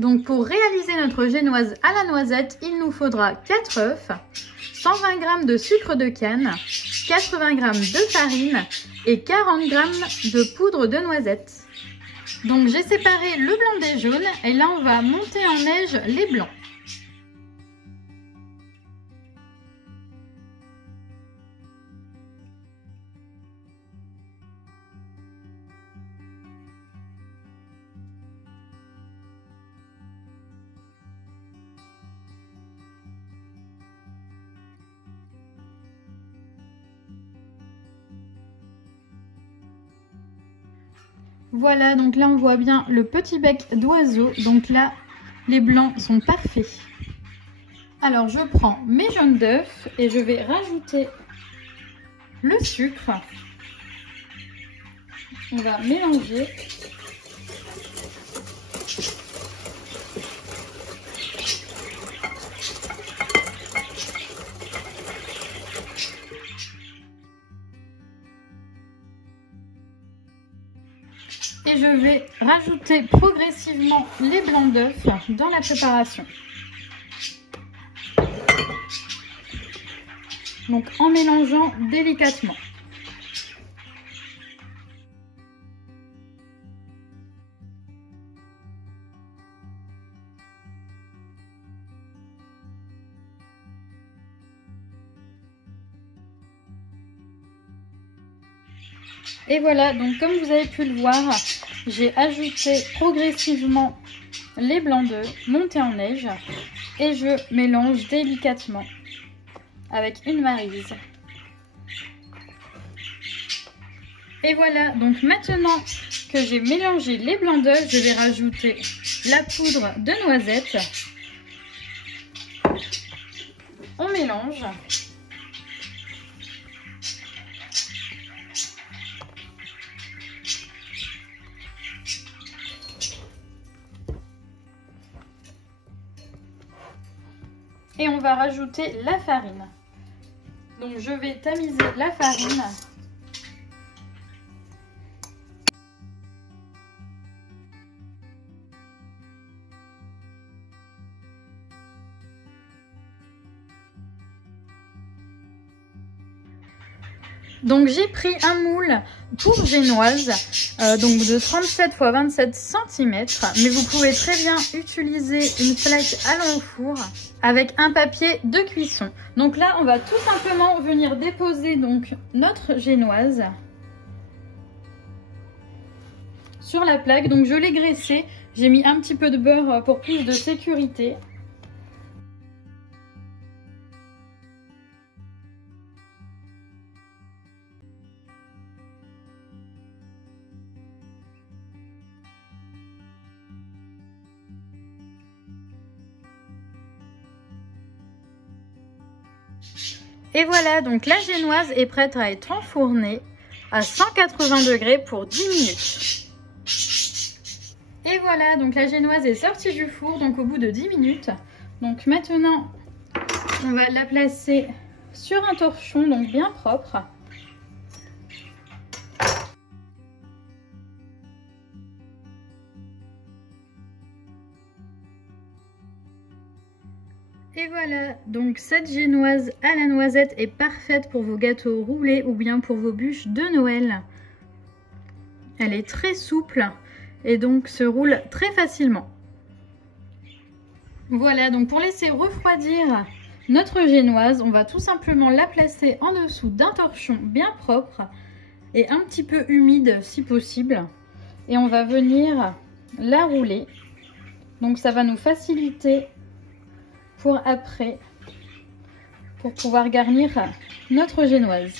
Donc pour réaliser notre génoise à la noisette, il nous faudra 4 œufs, 120 g de sucre de canne, 80 g de farine et 40 g de poudre de noisette. Donc j'ai séparé le blanc des jaunes et là on va monter en neige les blancs. Voilà, donc là on voit bien le petit bec d'oiseau, donc là les blancs sont parfaits. Alors je prends mes jaunes d'œufs et je vais rajouter le sucre. On va mélanger. Et je vais rajouter progressivement les blancs d'œufs dans la préparation. Donc en mélangeant délicatement. Et voilà, donc comme vous avez pu le voir, j'ai ajouté progressivement les blancs d'œufs montés en neige et je mélange délicatement avec une maryse. Et voilà, donc maintenant que j'ai mélangé les blancs d'œufs, je vais rajouter la poudre de noisette. On mélange. Et on va rajouter la farine. Donc je vais tamiser la farine. Donc j'ai pris un moule pour génoise, donc de 37 x 27 cm, mais vous pouvez très bien utiliser une plaque allant au four avec un papier de cuisson. Donc là on va tout simplement venir déposer donc notre génoise sur la plaque. Donc je l'ai graissée, j'ai mis un petit peu de beurre pour plus de sécurité. Et voilà, donc la génoise est prête à être enfournée à 180 degrés pour 10 minutes. Et voilà, donc la génoise est sortie du four, donc au bout de 10 minutes. Donc maintenant, on va la placer sur un torchon, donc bien propre. Et voilà, donc cette génoise à la noisette est parfaite pour vos gâteaux roulés ou bien pour vos bûches de Noël. Elle est très souple et donc se roule très facilement. Voilà, donc pour laisser refroidir notre génoise, on va tout simplement la placer en dessous d'un torchon bien propre et un petit peu humide si possible. Et on va venir la rouler. Donc ça va nous faciliter pour après, pour pouvoir garnir notre génoise.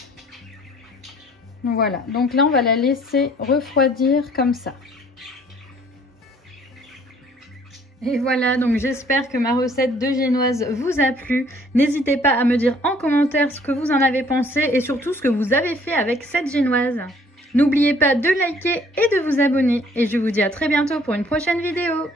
Voilà, donc là on va la laisser refroidir comme ça. Et voilà, donc j'espère que ma recette de génoise vous a plu. N'hésitez pas à me dire en commentaire ce que vous en avez pensé et surtout ce que vous avez fait avec cette génoise. N'oubliez pas de liker et de vous abonner. Et je vous dis à très bientôt pour une prochaine vidéo.